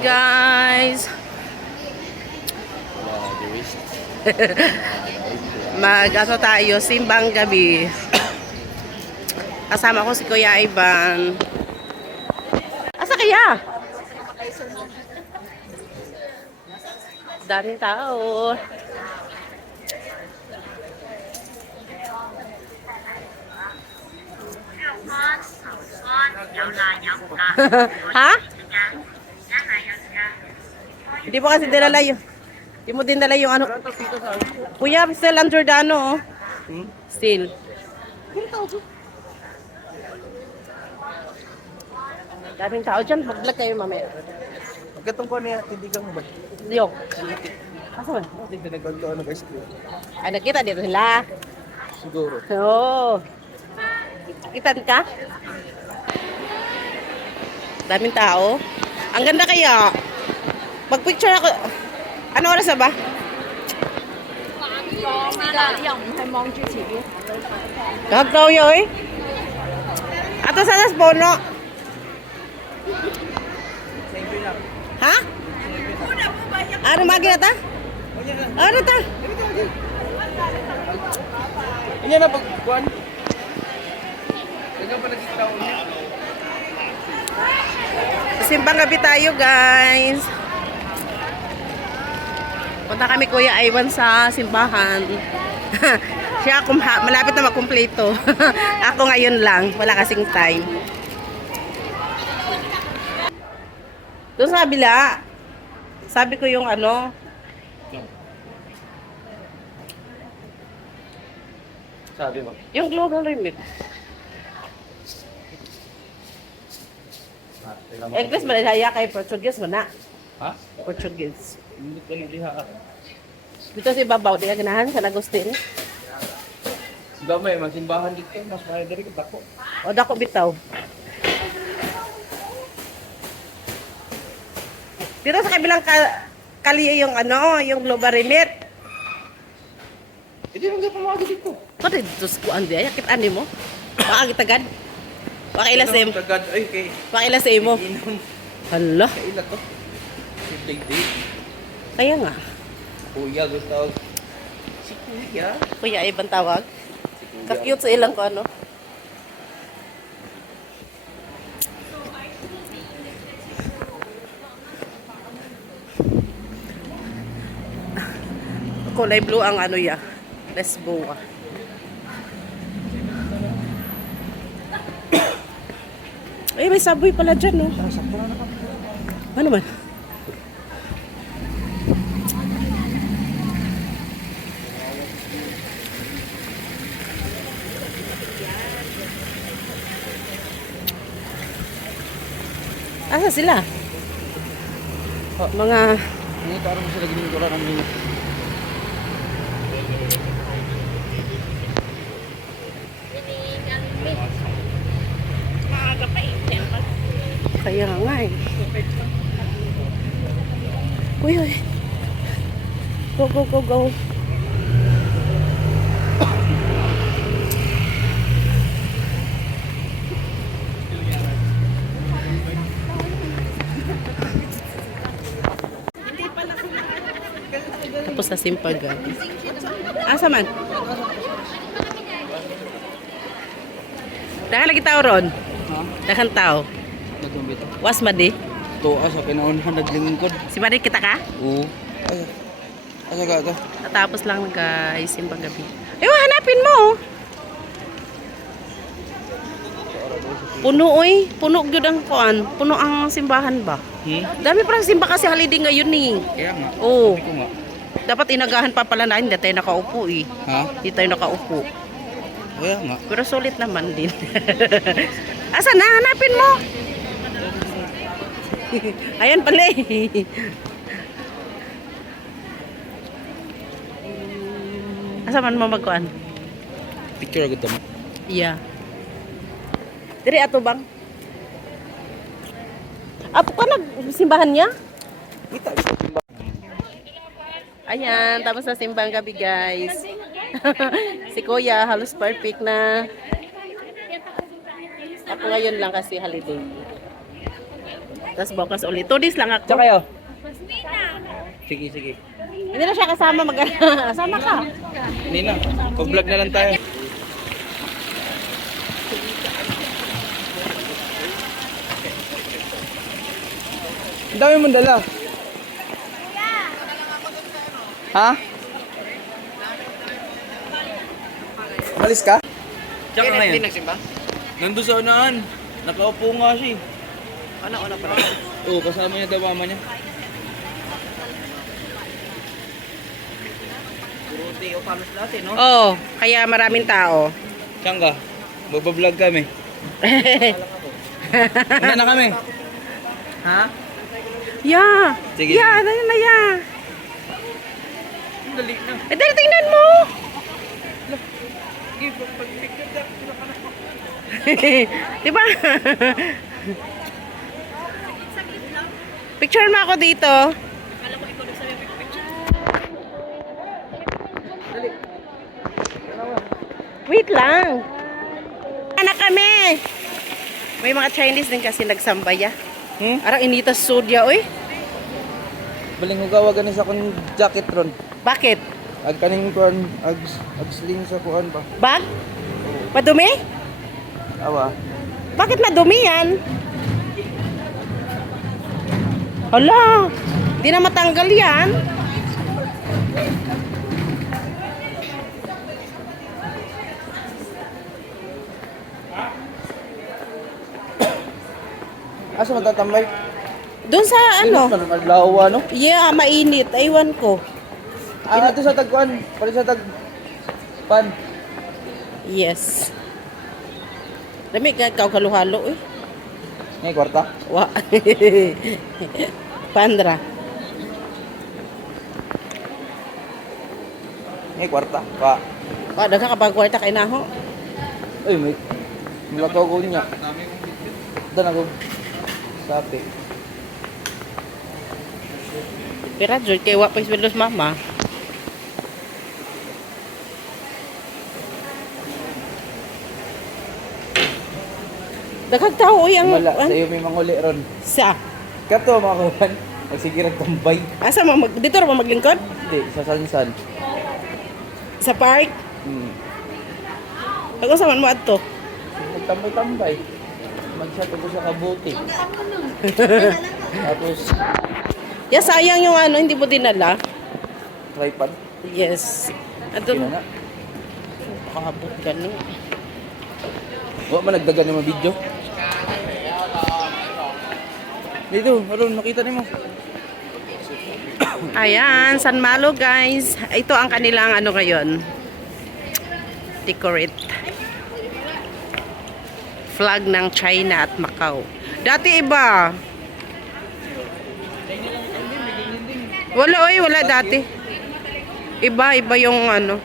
guys. Mag-ano tayo, simbang gabi. Kasama ko si Kuya Ivan. Asa kaya? Daming tao. Ha? Hindi pa kasi dinala yun. Hindi mo din dala yung ano. Kuya, still ang Giordano, oh. Still. Daming tao dyan. Mag-vlog kayo mamaya. Pagkatong ko niya, hindi kang ba? Yok. Asa ba? Hindi ka nagkagawa ng ice cream. Ay, nakita dito sila. Siguro. Oo. Kitan ka? Daming tao. Ang ganda kaya. Mag-picture ako. Ano oras na ba? Gagdaw yoy. Ato sa nas bono. Ha? Ano magi na ta? Ano ta? Ano na pagkuhan? Ganyan pa nagkitaon niya. Simbang gabi tayo, guys. Punta kami Kuya Ivan sa simbahan. Siya malapit na magkumpleto. Ako ngayon lang, wala kasing time. Doon sa kabila, sabi ko yung ano, Sabi mo? yung global limit. English man na kay Portuguese man na. Ha? Portuguese. Hindi ka naliha. Dito si Babaw, di ka ganahan sa Agustin. Gamay, magsimbahan dito. Mas mahal dari ka tako. O dako bitaw. Dito sa kabilang kaliya yung ano, yung global limit. Hindi lang ka pamagi dito. Kung dito sa kuan di, yakit ani mo. Baka kitagad. Baka ilasim. Tagad, ay, kay. Baka ilasim mo. Inom. Hala. Kailan to? Si Day. Kaya nga. Kuya, gusto. Si Kuya. Kuya, ibang tawag. Ka-cute sa ilang ko ano. Kulay blue ang ano ya. Lesboa. Ay, may Subway pala dyan, no? Ano man? Asa sila? Mga... Ini taruh mo sila gini ko lang ang minute. Kaya nga eh. Uy, uy. Go, go, go, go. Tapos sa Simpag. Asa man? Dahil lagi tao ron? Ha? Dahan tao. Nagumbito. Was madi? Tuwa sa pinaunahan naglingkod. Si Madi kita ka? Oo. Ay. Asa ka to? Natapos lang nag-isimbang gabi. Ewa, hanapin mo. Puno oy. Puno gyud ang kuan. Puno ang simbahan ba? Dami parang simba kasi holiday ngayon eh. Kaya nga. Oo. Sabi ko nga. Dapat inagahan pa pala na hindi tayo nakaupo eh. Ha? Hindi tayo nakaupo. Kaya nga. Pero sulit naman din. Asa na? Hanapin mo. Ayan pala eh. Asa man mo magkuan? Picture agad mo. Iya. Diri ato bang? Ato ka nagsimbahan niya? Kita. Ayan, tapos na simbang gabi guys. Si Kuya halos perfect na. Ako ngayon lang kasi holiday. Tapos bukas ulit. 2 days lang ako. Tsaka kayo? Sige, sige. Hindi na siya kasama Sama ka. Hindi na. Pag-vlog na lang tayo. Ang dami mong dala. Ha? Malis ka? Tsaka ngayon. Hindi nagsimba? Nandun sa unahan. Nakaupo nga siya eh. Ano pala? Oo, kasama niya daw mama niya. Puro teo palos natin, no? Oo, kaya maraming tao. Saan ka? Magbablog kami. Ano na kami? Ha? Yeah. Sige. Yeah, dali na yeah. Dali na. Dali, tingnan mo. Sige, pag-picture ka. Diba? Picture mo ako dito. Wait lang. Anak kami. May mga Chinese din kasi nagsambaya. Arang initas sudya, oy. Baling hugawa ganis akong jacket ron. Bakit? Ag kaning kuan, ag sling sa kuan pa. Bag? Madumi? Awa. Bakit madumi yan? Hala, di na matanggal yan. Asa matatambay? Doon sa ano? Madlaw ano? Yeah, mainit. Aywan ko. Ato sa tagkuan, pali sa tag pan. Yes. Dami ka kaluhalo eh. Ngay kwarta. Wa. Pandra. Ngay kwarta. Pa. Wa daga ka kwarta kay naho. Ay, may mulakaw ko niya. Dan ako. Sapi. Pira jud kay wa pa sweldos mama. Daghang tao uy ang Wala, sa'yo may manguli ron. sa. Kato mga kawan, magsige tambay. Asa mo dito ra mo maglingkod? Hindi, sa sansan. Sa park? Ako sa man mo adto. Magtambay-tambay. Mag-shot ako sa kabuti. Tapos, Ya sayang yung ano hindi mo dinala. tripod. Yes. Ato Kinana. makahabot gani. Huwag man nagdagan ng mga video. Dito, Aron, makita niyo mo. Ayan, San Malo guys. Ito ang kanilang ano ngayon. Decorate. Flag ng China at Macau. Dati iba. Wala oy, wala dati. Iba yung ano.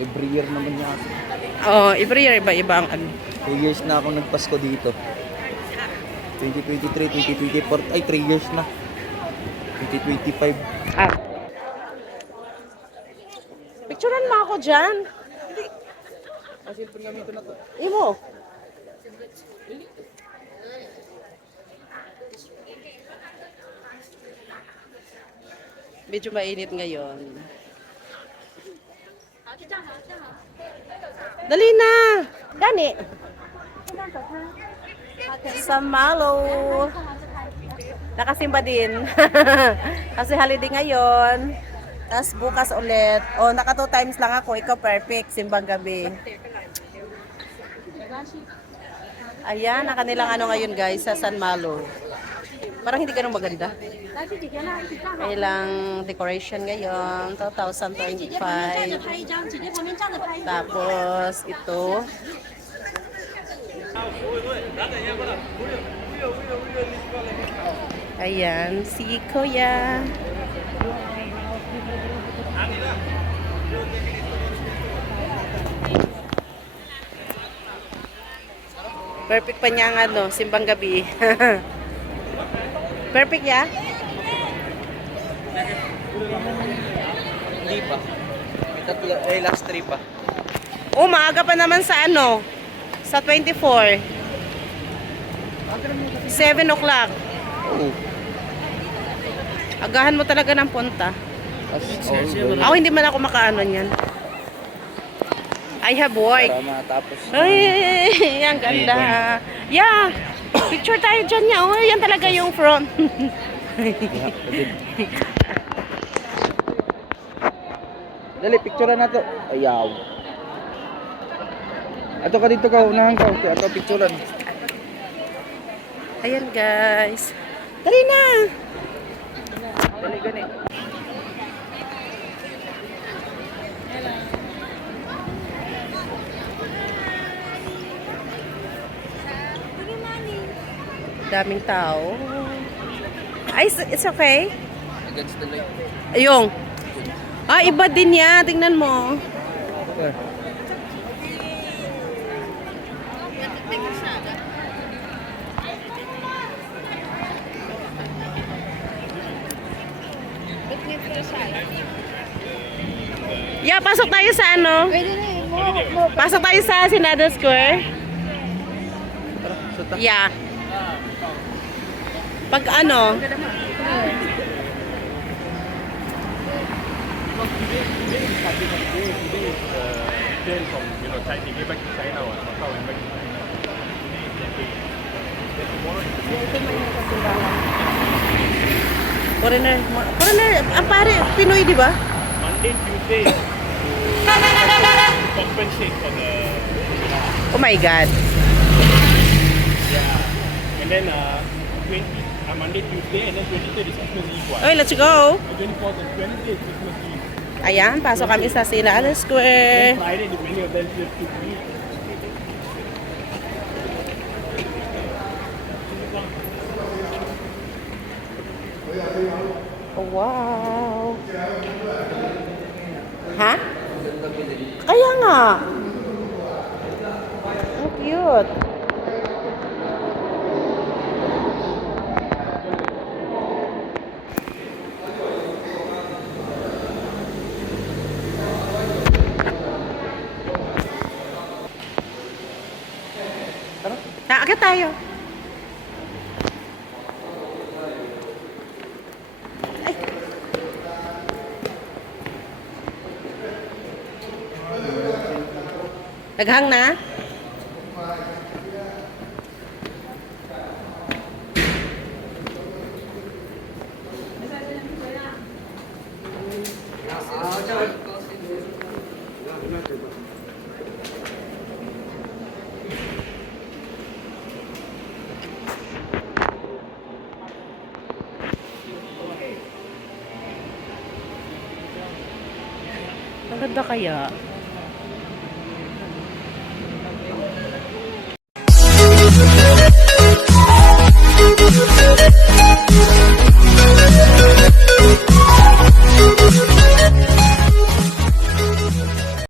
Every year naman niya. Oh, iba ang ano. 2 years na ako nagpasko dito. 2023, 2024, ay 3 years na. 2025. Ah. Picturean mo ako dyan. Cellphone gamito na to. Imo. Medyo mainit ngayon. Dali na! Gani! San Malo! Nakasimba din. Kasi holiday ngayon. Tapos bukas ulit. O, naka 2 times lang ako. Ikaw perfect. Simbang gabi. Ayan, ang kanilang ano ngayon guys sa San Malo. Parang hindi ganun maganda. Kailang decoration ngayon, 2025. Tapos ito. Ayan, si Kuya. Perfect pa niya ang ano, simbang gabi. Perfect ya? Hindi pa. May tatlo, last 3 pa. Oh, maaga pa naman sa ano, sa 24. 7 o'clock. Oo. Agahan mo talaga ng punta. Ako hindi man ako makaano niyan. I have work. Para matapos. Ay, ang ganda. Yeah. Picture tayo dyan niya. Oh, yan talaga yung front. Dali, picturean na to. Ayaw. Ato ka dito ka, unahan ka. Ato picturean. Ayan guys. Dali na. Dali, gani. Daming tao. Ay, it's okay. Against the light. Ayong. Ah, iba din yan. Tingnan mo. Okay. Yeah, pasok tayo sa ano? Pasok tayo sa Senado Square. Yeah. Pag ano? Foreigner. Foreigner. Ang pare, Pinoy, di ba? Monday, Tuesday, compensate for the Oh my God. and then 20 Monday, Tuesday, and then 23rd is Christmas Eve. Okay, let's go. 24th and 20th is Christmas Eve. Ayan, pasok kami sa Senado Square. Friday, the many of them just to eat. Oh, wow. Ha? Kaya nga. Ang cute. Akit tayo. Ay. Naghang na? Ang ganda kaya.